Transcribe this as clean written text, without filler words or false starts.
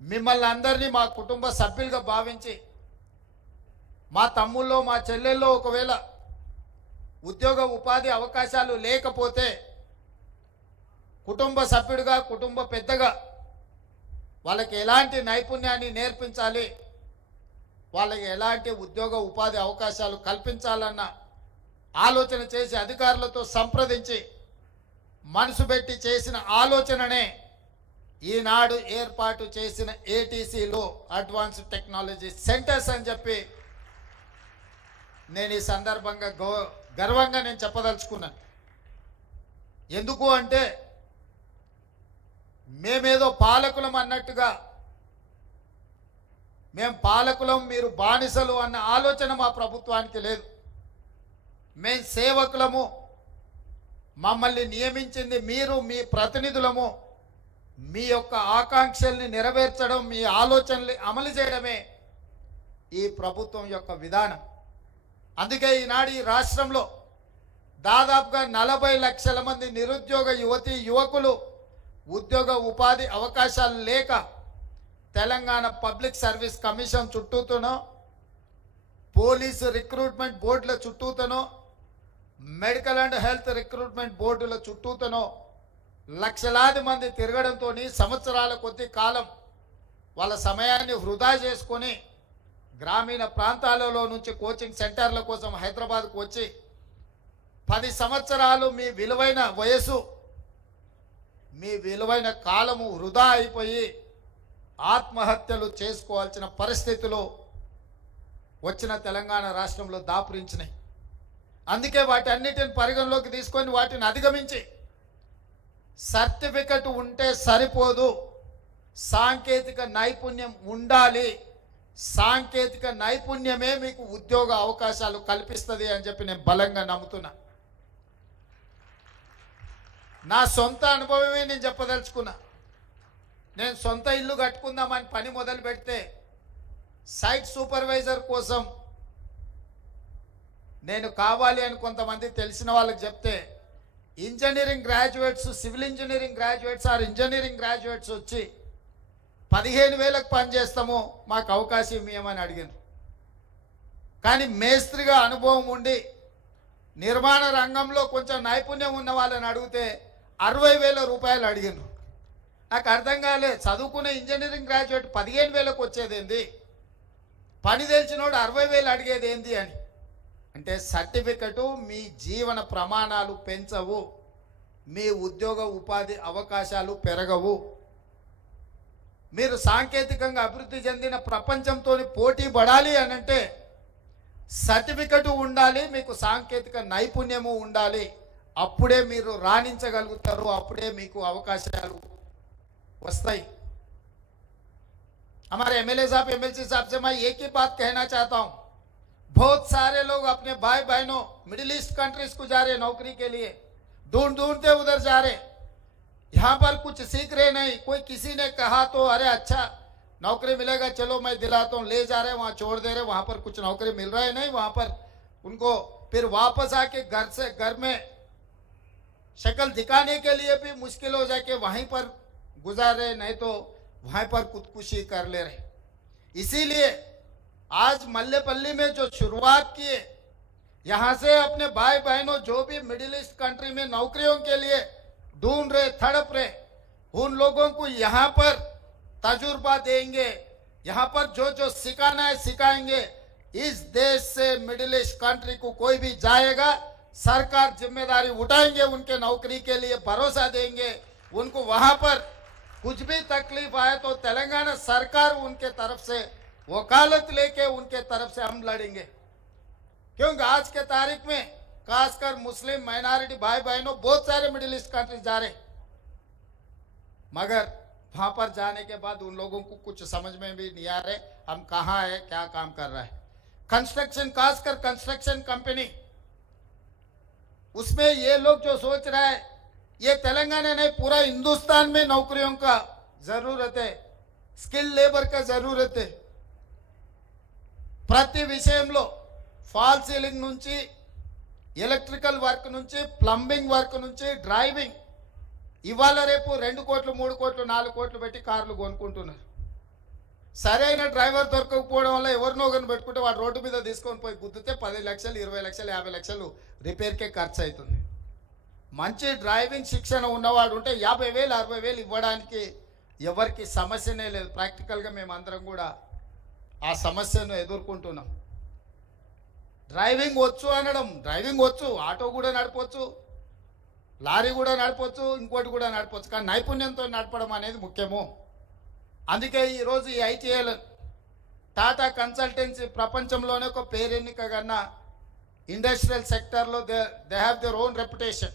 మిమ్మల్ని అందరినీ మా కుటుంబ సభ్యులుగా భావించి మా తమ్ముల్లో మా చెల్లెల్లో ఒకవేళ ఉద్యోగ ఉపాధి అవకాశాలు లేకపోతే కుటుంబ సభ్యుడిగా కుటుంబ పెద్దగా వాళ్ళకి ఎలాంటి నైపుణ్యాన్ని నేర్పించాలి, వాళ్ళకి ఎలాంటి ఉద్యోగ ఉపాధి అవకాశాలు కల్పించాలన్న ఆలోచన చేసి అధికారులతో సంప్రదించి మనసు పెట్టి చేసిన ఆలోచననే ఈనాడు ఏర్పాటు చేసిన ఏటీసీలో అడ్వాన్స్డ్ టెక్నాలజీ సెంటర్స్ అని చెప్పి నేను ఈ సందర్భంగా గర్వంగా నేను చెప్పదలుచుకున్నాను. ఎందుకు అంటే మేమేదో పాలకులం అన్నట్టుగా, మేము పాలకులం మీరు బానిసలు అన్న ఆలోచన మా ప్రభుత్వానికి లేదు. మేము సేవకులము, మమ్మల్ని నియమించింది మీరు, మీ ప్రతినిధులము. మీ యొక్క ఆకాంక్షల్ని నెరవేర్చడం, మీ ఆలోచనల్ని అమలు చేయడమే ఈ ప్రభుత్వం యొక్క విధానం. అందుకే ఈనాడు ఈ రాష్ట్రంలో దాదాపుగా 40 లక్షల మంది నిరుద్యోగ యువతీ యువకులు ఉద్యోగ ఉపాధి అవకాశాలు లేక తెలంగాణ పబ్లిక్ సర్వీస్ కమిషన్ చుట్టూతోనో, పోలీసు రిక్రూట్మెంట్ బోర్డుల చుట్టూతోనో, మెడికల్ అండ్ హెల్త్ రిక్రూట్మెంట్ బోర్డుల చుట్టూతోనో లక్షలాది మంది తిరగడంతో సంవత్సరాల కొద్ది కాలం వాళ్ళ సమయాన్ని వృధా చేసుకొని గ్రామీణ ప్రాంతాలలో నుంచి కోచింగ్ సెంటర్ల కోసం హైదరాబాద్కు వచ్చి 10 సంవత్సరాలు మీ విలువైన వయసు, మీ విలువైన కాలము వృధా అయిపోయి ఆత్మహత్యలు చేసుకోవాల్సిన పరిస్థితులు వచ్చిన తెలంగాణ రాష్ట్రంలో దాపురించినాయి. అందుకే వాటన్నిటిని పరిగణలోకి తీసుకొని వాటిని అధిగమించి సర్టిఫికెట్ ఉంటే సరిపోదు, సాంకేతిక నైపుణ్యం ఉండాలి, సాంకేతిక నైపుణ్యమే మీకు ఉద్యోగ అవకాశాలు కల్పిస్తుంది అని చెప్పి నేను బలంగా నమ్ముతున్నా. నా సొంత అనుభవమే నేను చెప్పదలుచుకున్నా. నేను సొంత ఇల్లు కట్టుకుందామని పని మొదలు పెడితే సైట్ సూపర్వైజర్ కోసం నేను కావాలి అని కొంతమంది తెలిసిన వాళ్ళకి చెప్తే engineering graduates, civil engineering graduates or engineering graduates వచ్చి 15,000కు పని చేస్తాము, మాకు అవకాశం ఇవ్వమని అడిగాను. కానీ మేస్త్రిగా అనుభవం ఉండి నిర్మాణ రంగంలో కొంచెం నైపుణ్యం ఉన్న వాళ్ళని అడిగితే 60,000 రూపాయలు అడిగాను. నాకు అర్థం కాలే, చదువుకునే ఇంజనీరింగ్ గ్రాడ్యుయేట్ 15,000కు వచ్చేదేంది, పని తెలిసినోడు 60,000 అడిగేది ఏంది అని. అంటే సర్టిఫికెటు మీ జీవన ప్రమాణాలు పెంచవు, మీ ఉద్యోగ ఉపాధి అవకాశాలు పెరగవు. మీరు సాంకేతికంగా అభివృద్ధి చెందిన ప్రపంచంతో పోటీ పడాలి అని అంటే సర్టిఫికెట్ ఉండాలి, మీకు సాంకేతిక నైపుణ్యము ఉండాలి. అప్పుడే మీరు రాణించగలుగుతారు, అప్పుడే మీకు అవకాశాలు वस्ताई। हमारे एमएलए साहब एमएलसी साहब से मैं एक ही बात कहना चाहता हूं, बहुत सारे लोग अपने भाई बहनों मिडिल ईस्ट कंट्रीज को जा रहे नौकरी के लिए, ढूंढते उधर जा रहे, यहाँ पर कुछ सीख रहे नहीं। कोई किसी ने कहा तो अरे अच्छा नौकरी मिलेगा, चलो मैं दिलाता हूँ, ले जा रहे वहाँ छोड़ दे रहे, वहाँ पर कुछ नौकरी मिल रहा है नहीं, वहाँ पर उनको फिर वापस आके घर में शक्ल दिखाने के लिए भी मुश्किल हो जाके वहीं पर गुजार रहे, नहीं तो वहीं पर खुदकुशी कर ले रहे। इसीलिए आज मल्लेपल्ली में जो शुरुआत किए, यहाँ से अपने भाई बहनों जो भी मिडिल ईस्ट कंट्री में नौकरियों के लिए ढूंढ रहे, तड़प रहे, उन लोगों को यहाँ पर तजुर्बा देंगे, यहाँ पर जो जो सिखाना है सिखाएंगे। इस देश से मिडिल ईस्ट कंट्री को कोई भी जाएगा, सरकार जिम्मेदारी उठाएंगे, उनके नौकरी के लिए भरोसा देंगे, उनको वहां पर कुछ भी तकलीफ आए तो तेलंगाना सरकार उनके तरफ से वकालत लेके उनके तरफ से हम लड़ेंगे। क्योंकि आज के तारीख में खासकर मुस्लिम माइनॉरिटी भाई बहनों बहुत सारे मिडिल ईस्ट कंट्री जा रहे, मगर वहां पर जाने के बाद उन लोगों को कुछ समझ में भी नहीं आ रहे हम कहाँ है, क्या काम कर रहा है। कंस्ट्रक्शन, खासकर कंस्ट्रक्शन कंपनी, उसमें ये लोग जो सोच रहा है, ये तेलंगाना नहीं पूरा हिंदुस्तान में नौकरियों का जरूरत है, स्किल लेबर का जरूरत है। ప్రతి విషయంలో ఫాల్ సీలింగ్ నుంచి ఎలక్ట్రికల్ వర్క్ నుంచి ప్లంబింగ్ వర్క్ నుంచి డ్రైవింగ్, ఇవాళ రేపు 2 కోట్లు 3 కోట్లు 4 కోట్లు పెట్టి కార్లు కొనుక్కుంటున్నారు. సరైన డ్రైవర్ దొరకకపోవడం వల్ల ఎవరినో ఒకరిని పెట్టుకుంటే వాడు రోడ్డు మీద తీసుకొని పోయి గుద్దితే 10 లక్షలు 20 లక్షలు 50 లక్షలు రిపేర్కే ఖర్చు అవుతుంది. మంచి డ్రైవింగ్ శిక్షణ ఉన్నవాడు ఉంటే 50,000 60,000 ఇవ్వడానికి ఎవరికి సమస్యనే లేదు. ప్రాక్టికల్గా మేము అందరం కూడా ఆ సమస్యను ఎదుర్కొంటున్నాం. డ్రైవింగ్ వచ్చు అనడం, డ్రైవింగ్ వచ్చు, ఆటో కూడా నడపవచ్చు, లారీ కూడా నడపవచ్చు, ఇంకోటి కూడా నడపవచ్చు, కానీ నైపుణ్యంతో నడపడం అనేది ముఖ్యము. అందుకే ఈరోజు ఈ ఐటీఐఎల్ టాటా కన్సల్టెన్సీ ప్రపంచంలోనే ఒక పేరెన్నిక కన్నా ఇండస్ట్రియల్ సెక్టర్లో they have their own reputation.